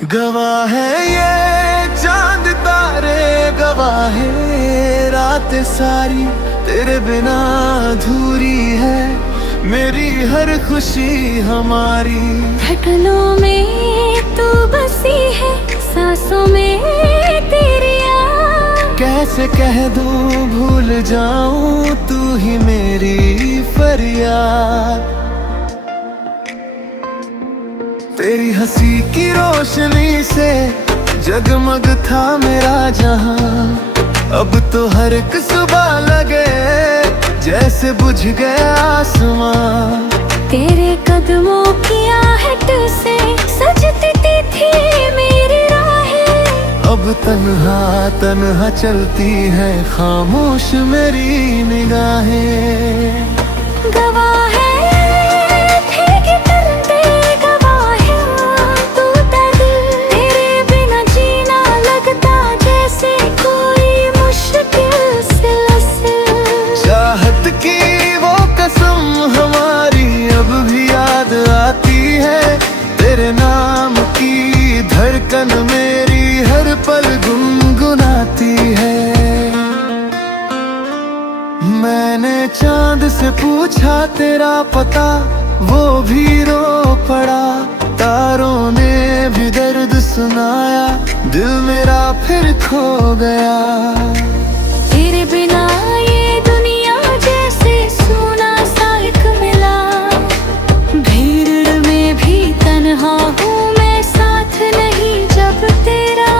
गवाह है ये चांद तारे, गवाह है रात सारी, तेरे बिना अधूरी है मेरी हर खुशी हमारी। धड़कनों में तू बसी है, सांसों में तेरी याद। कैसे कह दूं भूल जाऊं तू ही मेरी फरियाद। तेरी हंसी की रोशनी से जगमग था मेरा जहां, अब तो हर एक सुबह लगे जैसे बुझ गया आसमां। तेरे कदमों की आहट से सजती थी मेरी राहें, अब तन्हा तन्हा चलती है खामोश मेरी निगाहें। गवाह है भीगे तलते, गवाह है तू दर्द, तेरे बिना जीना लगता जैसे कोई मुश्किल सिलसिला। चाहत की वो कसम हमारी अब भी याद आती है, तेरे नाम की धड़कन मेरी हर पल गुनगुनाती है। मैंने चांद से पूछा तेरा पता, वो भी रो पड़ा। तारों ने भी दर्द सुनाया, दिल मेरा फिर खो गया। तेरे बिना ये दुनिया जैसे सूना सा एक मिला, भीड़ में भी तन्हा हूँ मैं, साथ नहीं जब तेरा।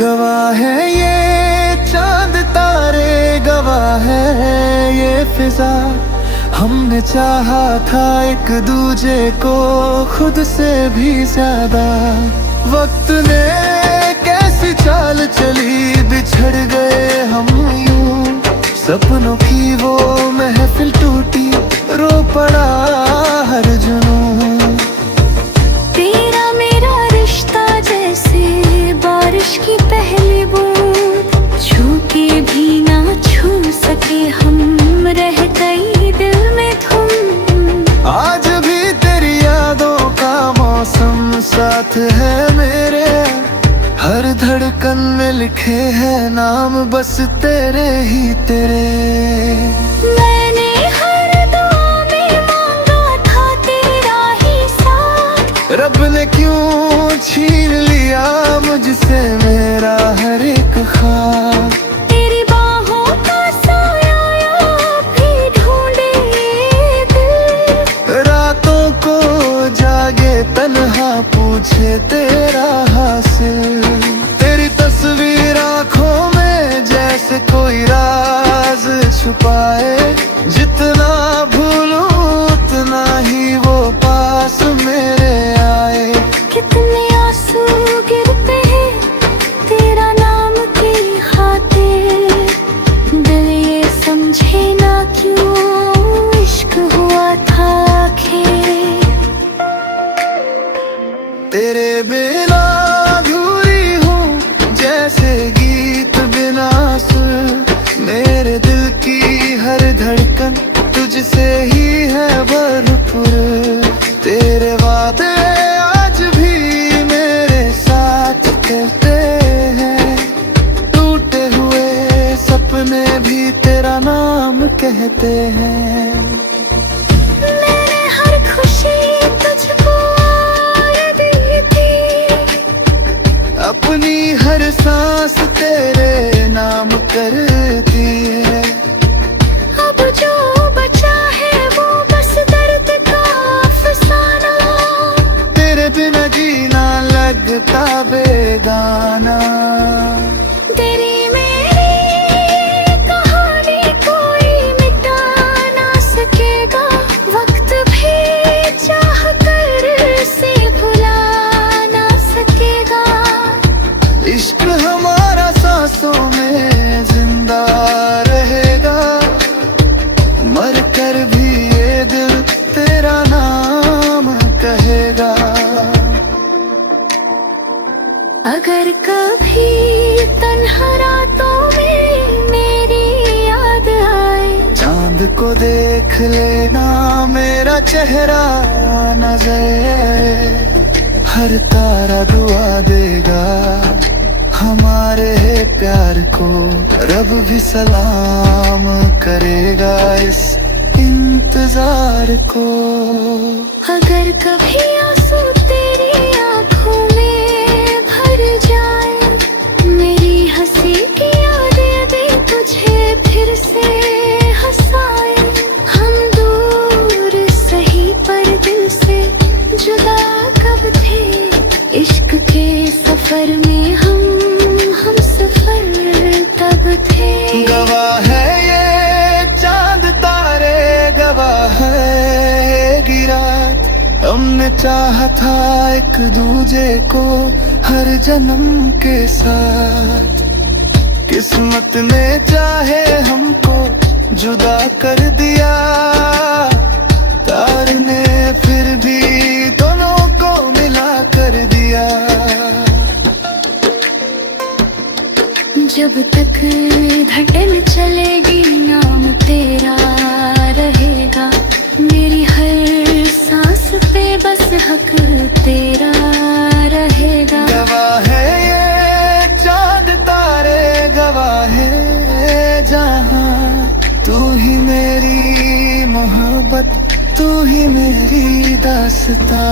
गवाह है ये चांद तारे, गवाह है ये फिजा, हमने चाहा था एक दूजे को खुद से भी ज्यादा। वक्त ने कैसी चाल चली, बिछड़ गए हम यूं, सपनों की वो महफिल टूटी, रो पड़ा हर जुनून। तेरा मेरा रिश्ता जैसे बारिश की पहली बूंद, छू के भी ना छू सके हम, रह गई दिल में धुन। आज भी तेरी यादों का मौसम साथ है मेरे, हर धड़कन में लिखे हैं नाम बस तेरे ही तेरे। मैंने हर दुआ में मांगा था तेरा ही साथ, रब ने क्यों छीन लिया मुझसे मेरा हर एक ख्वाब। तेरी बाहों का साया भी ढूंढे दिल, रातों को जागे तन्हा पूछे तेरा हासिल। तेरी तस्वीर आँखों में जैसे कोई राज छुपाए, जितना भूलूं उतना ही वो पास मेरे आए। कितने आंसू गिरते हैं तेरा नाम की खातिर, दिल ये समझे ना क्यों इश्क हुआ था आखिर। तेरे बिना अधूरी हूँ जैसे गीत बिना सुर, मेरे दिल की हर धड़कन तुझसे ही है भरपूर। तेरे वादे आज भी मेरे साथ चलते हैं, टूटे हुए सपने भी तेरा नाम कहते हैं। मैंने हर खुशी तुझको दी थी, अपनी हर सांस तेरे नाम करती है। अब जो बचा है वो बस दर्द का अफसाना, तेरे बिना जीना लगता बेगाना। तेरी मेरी कहानी कोई मिटा ना सकेगा, वक्त भी चाह कर से भुला ना सकेगा। इश्क हमारा सांसों में जिंदा रहेगा, मर कर भी ये दिल तेरा नाम कहेगा। अगर कभी तन्हा रातों में मेरी याद आए, चांद को देख लेना मेरा चेहरा नजर, हर तारा दुआ देगा हमारे प्यार को, रब भी सलाम करेगा इस इंतजार को। अगर कभी आंसू तेरी आंखों में भर जाए, मेरी हंसी की यादें भी तुझे फिर से हंसाए। हम दूर सही पर दिल से जुदा कब थे, इश्क के सफर में हम सफर तब थे। गवाह है ये चांद तारे, गवाह है ये गिरा, हमने चाहा था एक दूजे को हर जन्म के साथ। किस्मत ने चाहे हमको जुदा कर दिया, तार ने फिर भी दोनों को मिला कर दिया। जब तक धड़कन चलेगी नाम तेरा रहेगा, मेरी हर सांस पे बस हक तेरा रहेगा। गवाह है ये चांद तारे, गवाह है जहां, तू ही मेरी मोहब्बत, तू ही मेरी दास्तां।